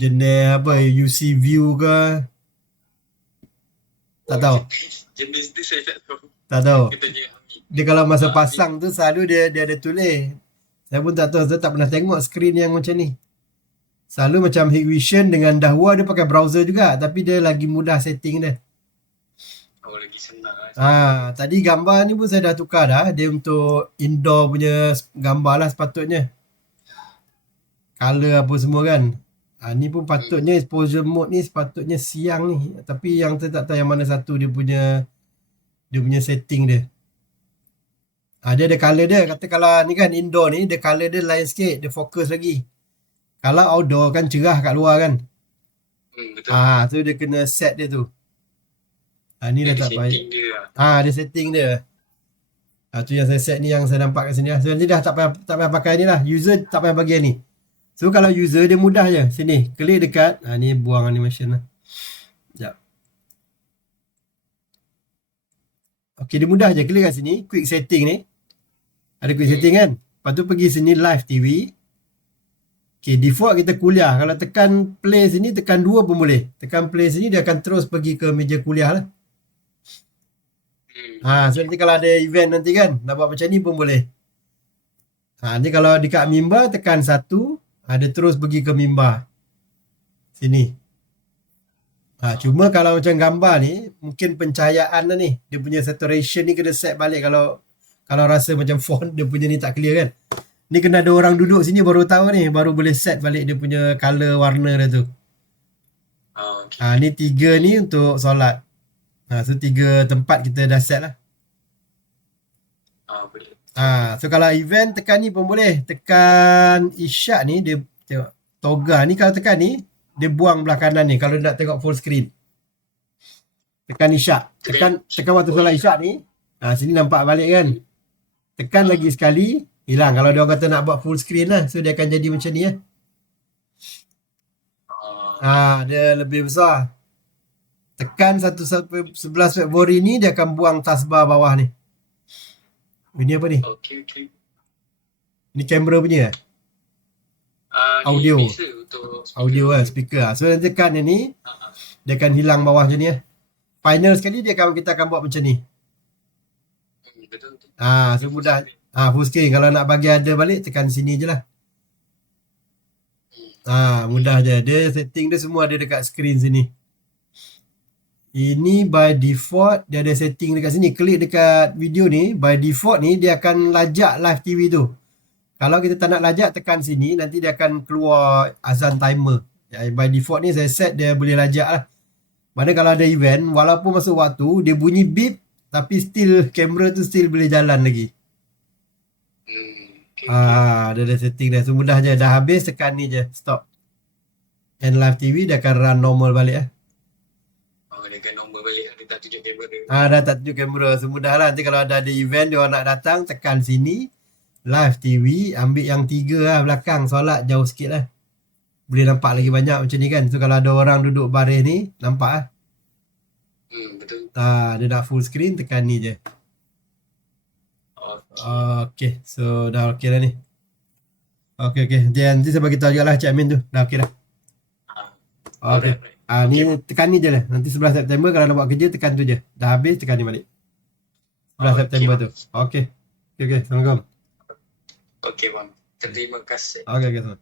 Jenis apa, UC view ke? Tak tahu. Jenis tu saya tak tahu. Tak tahu. Kita je ambil. Dia kalau masa pasang tu selalu dia ada tulis. Saya pun tak tahu, saya tak pernah tengok skrin yang macam ni. Selalu macam Hikvision dengan Dahua dia pakai browser juga, tapi dia lagi mudah setting dia. Oh, lagi senang lah. Tadi gambar ni pun saya dah tukar dah. Dia untuk indoor punya gambar lah sepatutnya. Color apa semua kan. Ni pun patutnya exposure mode ni sepatutnya siang ni. Tapi yang saya tak tahu yang mana satu dia punya setting dia. Dia ada color dia. Kata kalau ni kan indoor ni, dia color dia lain sikit. Dia fokus lagi. Kalau outdoor kan cerah kat luar kan. Betul. So dia kena set dia tu. Ni dah tak setting baik. dia lah. Dia setting dia. Tu yang saya set ni, yang saya nampak kat sini lah. So nanti dah tak payah pakai ni lah. User tak payah bagi ni. So kalau user dia mudah je. Sini, klik dekat. Ni buang animation lah. Sekejap. Okay, dia mudah je. Klik kat sini. Quick setting ni. Ada quick setting kan. Lepas tu pergi sini live TV. Okay, default kita kuliah. Kalau tekan play sini, tekan 2 pun boleh. Tekan play sini, dia akan terus pergi ke meja kuliah lah. So nanti kalau ada event nanti kan, nak buat macam ni pun boleh. Nanti kalau dekat mimbar, tekan 1. Dia terus pergi ke mimbar. Sini. Cuma kalau macam gambar ni, mungkin pencahayaan lah ni. Dia punya saturation ni kena set balik kalau rasa macam font dia punya ni tak clear kan. Ni kena ada orang duduk sini baru tahu ni. Baru boleh set balik dia punya color warna dia tu. Okay. Ni 3 ni untuk solat. So 3 tempat kita dah set lah. Boleh. So kalau event tekan ni pun boleh. Tekan isyak ni, dia tengok toga ni, kalau tekan ni dia buang belah kanan ni kalau nak tengok full screen. Tekan isyak. Tekan waktu solat isyak ni. Sini nampak balik kan. Tekan lagi sekali, hilang. Kalau dia orang kata nak buat full screen lah, so dia akan jadi macam ni lah. Dia lebih besar. Tekan 11 Februari ni, dia akan buang taskbar bawah ni. Ini apa ni? Okay. Ini kamera punya audio. Audio lah, speaker lah. So nanti tekan ni, dia akan hilang bawah macam ni lah. Final sekali kita akan buat macam ni. Betul. So mudah. Full screen. Kalau nak bagi ada balik, tekan sini je lah. Mudah je. Dia setting dia semua ada dekat screen sini. Ini by default dia ada setting dekat sini. Klik dekat video ni, by default ni dia akan lajak live TV tu. Kalau kita tak nak lajak, tekan sini, nanti dia akan keluar azan timer. By default ni saya set dia boleh lajak lah. Mana kalau ada event, walaupun masuk waktu, dia bunyi beep, tapi still kamera tu still boleh jalan lagi. Dia ada setting dah. So mudah je. Dah habis, tekan ni je. Stop. And live TV dia akan run normal balik lah. Dia akan normal balik. Dia tak tunjuk kamera. Dah tak tunjuk kamera. So mudah lah. Nanti kalau ada event, dia orang nak datang, tekan sini. Live TV. Ambil yang 3 lah belakang. Solat jauh sikit lah. Boleh nampak lagi banyak macam ni kan. So kalau ada orang duduk baris ni, nampak lah. Betul. Dia nak full screen, tekan ni je. Okay. So dah okay dah ni. Okay. Nanti saya bagi tahu juga lah Cik Amin tu. Dah okay dah. Okay. Ni tekan ni je lah. Nanti 11 September kalau nak buat kerja, tekan tu je. Dah habis, tekan ni balik. 11 September tu. Okay. Assalamualaikum. Okay bang. Terima kasih. Okay.